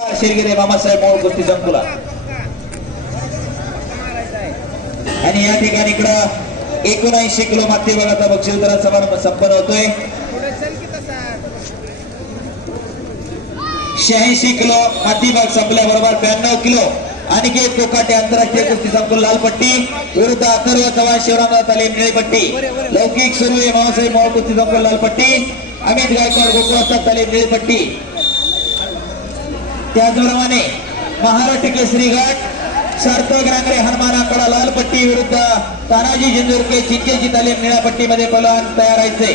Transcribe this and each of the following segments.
शिरगिरे मामासाहेब मोहोळ कुस्ती संकुला आणि या ठिकाणी इकडं 79 किलो माती विभागाचा बक्षीस वितरण समारंभ संपन्न होतोय। 86 किलो माती विभाग संपल्याबरोबर 92 किलो अनिकेत कोकाटे आंतरराष्ट्रीय कुस्ती संकुल लालपट्टी विरुद्ध अथर्व चव्हाण शिवरामदास तालीम निळीपट्टी लौकिक सुर्वे मामासाहेब मोहोळ कुस्ती संकुल लालपट्टी अमित गायकवाड गोकुळास्ताद तालीम निळीपट्टी। त्याचप्रमाणे महाराष्ट्र केसरी गट सार्थक रांगरे हनुमानाकडा लालपट्टी विरुद्ध तानाजी जिंजूरके चिंचेची तालीम निळ्यापट्टीमध्ये पहलवान तयार व्हायचे।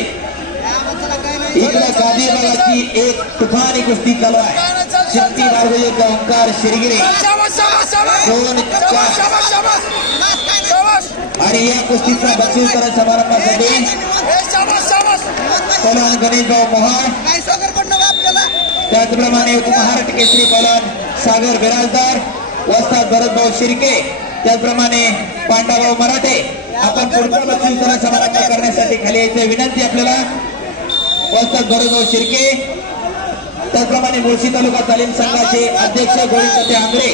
इकडे गादी विभागाची एक तुफानी कुस्ती चालू आहे। शक्ती बारगुजेचा ओंकार शिरगिरे आणि या कुस्तीचा बक्षीस वितरण समारंभासाठी पहलवान गणेशभाऊ मोहाळ त्याचप्रमाणे उपमहाराष्ट्र केसरी पहलवान सागर बिराजदार वस्ताद भरतभाऊ शिर्के त्याचप्रमाणे पांडाभाऊ मराठे आपण पुढचा बक्षीस वितरण समारंभ करण्यासाठी खाली यायचे विनंती आपल्याला। वस्ताद भरतभाऊ शिर्के त्याचप्रमाणे मुळशी तालुका तालीम संघाचे अध्यक्ष गोविंद आंगरे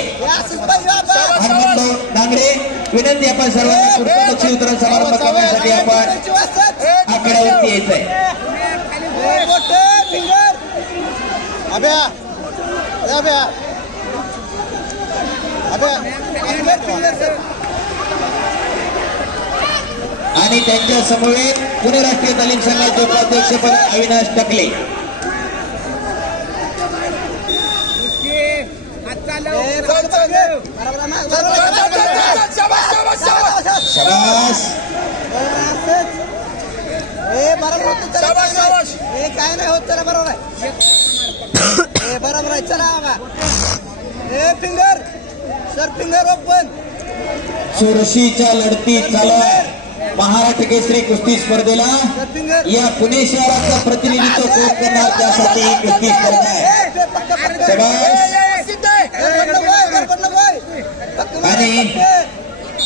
हनुमंतभाऊ नांगरे विनंती आपण सर्वांनी पुढचा बक्षीस वितरण समारंभ करण्यासाठी आपण आकड्यावरती यायचंय। आणि त्यांच्या समवेत पुणे राष्ट्रीय तालीम संघाचे उपाध्यक्षपद अविनाश टकले। काय नाही होत चला बरोबर आहे बरोबर आहे चला फिंगर सर फिंगर ओपन चुरशीच्या लढती चालू आहे। महाराष्ट्र केसरी कुस्ती स्पर्धेला या पुणे शहराचं प्रतिनिधित्व कोण करणार त्यासाठी ही कुस्ती स्पर्धा आहे। आणि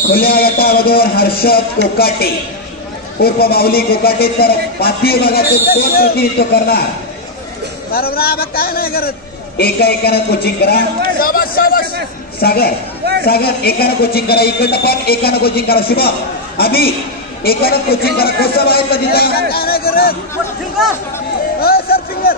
खुल्या गटामधून हर्षद कोकाटे उर्फ माऊली कोकाटे तर माती विभागातून कोण प्रतिनिधित्व करणार बरोबर काय नाही करत एकानं कोचिंग करा। सागर एकानं कोचिंग करा इकडनं पण एकानं कोचिंग करा। शुभम अभि एकानं कोचिंग करा। कसं आहेत ना तिथं काय नाही करत सर फिंगर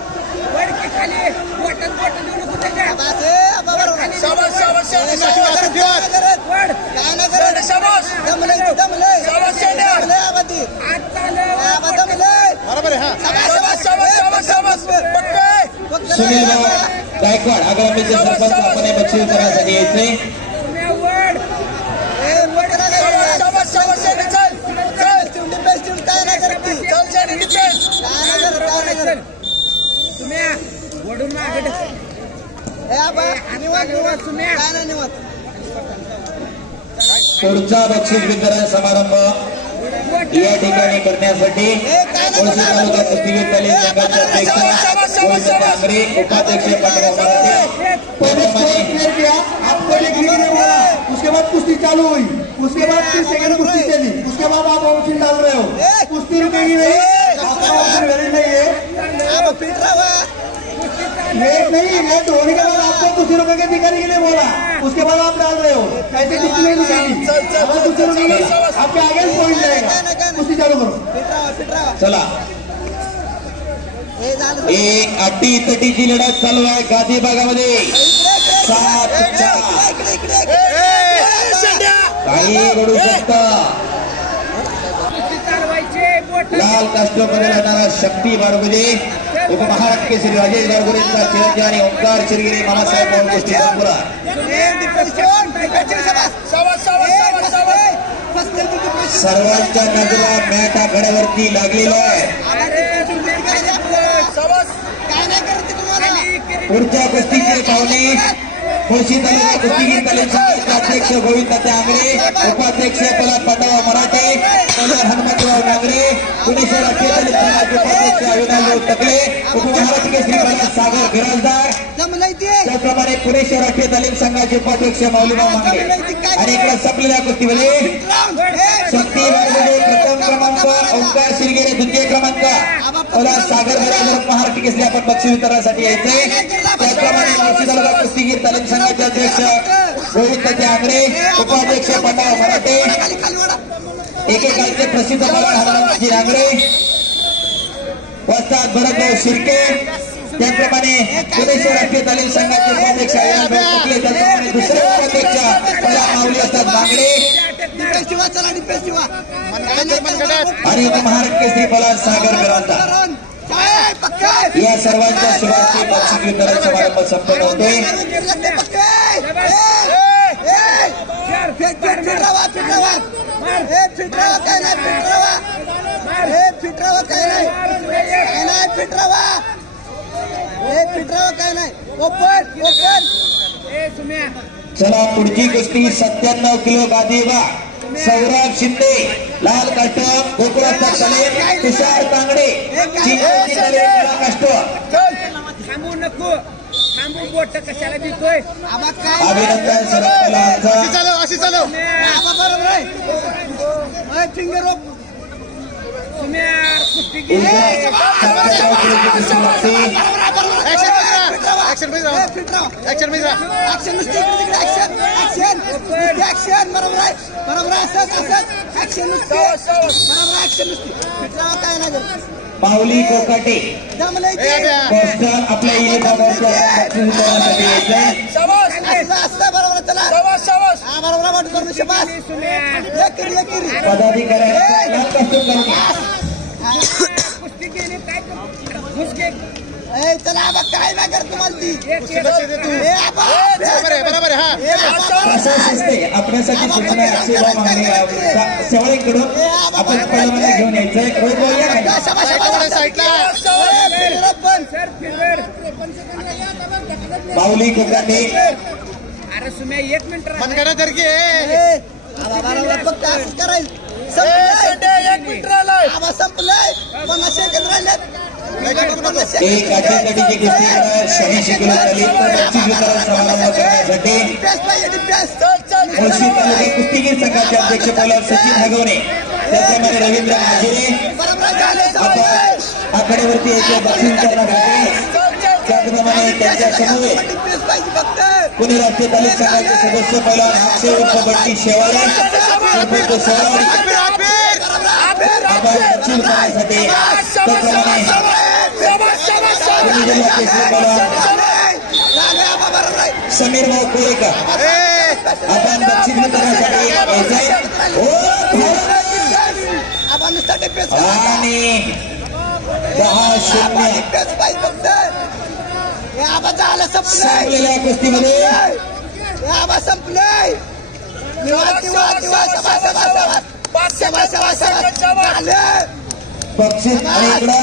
सुनील गायकवाड आगामीचे सरपंच आपण बक्षीस वितरणासाठी यायचे। पुढचा बक्षीस वितरण समारंभ या ठिकाणी करण्यासाठी मुळशी तालुका कुस्तीगीर तालीम संघाचे अध्यक्ष गोविंद आंगरे उपाध्यक्ष पांडुरंग मराठे आपको उसके बाद कुश्ती चालू हुई उसके बाद फिर सेकंड कुश्ती चली उसके बाद आप ऑप्शन डाल रहे हो कुश्ती रुकेगी नहीं आपका ऑप्शन वैलिड नहीं है लेट नहीं लेट होने के बाद आपको कुश्ती रुकेगी दिखाने के लिए बोला उसके बाद आप डाल रहे हो ऐसे कुश्ती नहीं रुकेगी कुश्ती रुकेगी आपके आगे पॉइंट जाएगा कुश्ती चालू करो चला। एक अटी तटीची लढत चालू आहे गादी भागामध्ये 7-4 काही घडू शकतं। लाल कास्टमध्ये लढणारा शक्ती बारगुजे उपमहाराष्ट्र केसरी राजेश गारगुरेंचा चिरंजीव आणि ओंकार शिरगिरे मामासाहेब मोहोळ कुस्ती संकुला सर्वांच्या नजरा मॅट आखाड्यावरती लागलेला आहे। पुढच्या कुस्तीचे पाहुणे मुळशी तालुका कुस्तीगीर तालीम संघाचे अध्यक्ष गोविंद आंगरे उपाध्यक्ष पहलवान पांडुरंग मराठे पहलवान हनुमंतभाऊ नांगरे पुणे शहर राष्ट्रीय तालीम संघाचे उपाध्यक्ष अविनाशभाऊ टकले उपमहाराष्ट्र केसरी पहलवान सागर बिराजदार त्याचप्रमाणे पुणे शहर राष्ट्रीय तालीम संघाचे उपाध्यक्ष माऊलीभाऊ मांगरे आणि इकडे संपलेल्या कुस्तीमध्ये शक्ती बारगुजे प्रथम क्रमांक ओंकार शिरगिरे द्वितीय क्रमांक मला सागर बिरालदार महाराष्ट्र केसरी आपण बक्षीस वितरणासाठी यायचंय. त्याचप्रमाणे मुळशी तालुका कुस्तीगीर तालीम संघाचे अध्यक्ष रोहित तात्या आंगरे, उपाध्यक्ष पांडव मराठे, एकेकाळचे प्रसिद्ध हनुमानजी आंगरे, वस्ताद भरतभाऊ शिर्के, त्याचप्रमाणे पुणे राष्ट्रीय तालीम संघाचे उपाध्यक्ष त्याचप्रमाणे दुसरे उपाध्यक्ष माऊली वस्ताद बांगडे आणि महाराष्ट्र केसरी पलाश सागर बिरालदार या सर्वांच्या शुभार्थी बक्षीस वितरण समारंभ संपन्न होतोय. चला पुढची कुस्ती 97 किलो गादीबा सौरभ शिंदे, लाल काष्ट गोकुळाचा तले, तुषार तांगडे, चिंचोली तले, काष्ट. थांबू नको, थांबू बोट कशाला देतोय. अभिनंदन सरळ अशी चालव बरोबर आहे. फिंगर माऊली कोकाटे पोस्टर आपल्या युनिफॉर्मवरती चला काय नाही करत तुम्हाला ती बरोबर आपल्यासाठी सूचना सेवळीकडून आपण पहिल्यांदा घेऊन यायचंय. माऊली कोकाटे अरे सुम्या 1 मिनिट फक्त असंच करायचं. संपलंय 50 सेकंद राहिले. एक अटीतटीची कुस्ती 86 किलो तालीम बक्षीस वितरण समारंभ करण्यासाठी मुळशी तालुका कुस्तीगीर संघाचे अध्यक्ष पलाश सचिन हगवणे, त्याचप्रमाणे रवींद्र माजुरे आखाड्यावरती यायचे बक्षीस वितरणासाठी, त्याचप्रमाणे त्यांच्या समवेत पुणे राष्ट्रीय तालीम संघाचे सदस्य पलाश हापसे उर्फ बट्टी शेवाळे सोळावडी आपण बक्षीस वितरणासाठी, त्याचप्रमाणे समीर भाऊ कोळेकर आपण बक्षीस वितरणासाठी यायचंय. आणि 10-0 संपलेल्या कुस्तीमध्ये संपलंय. बक्षीस आणि इकडं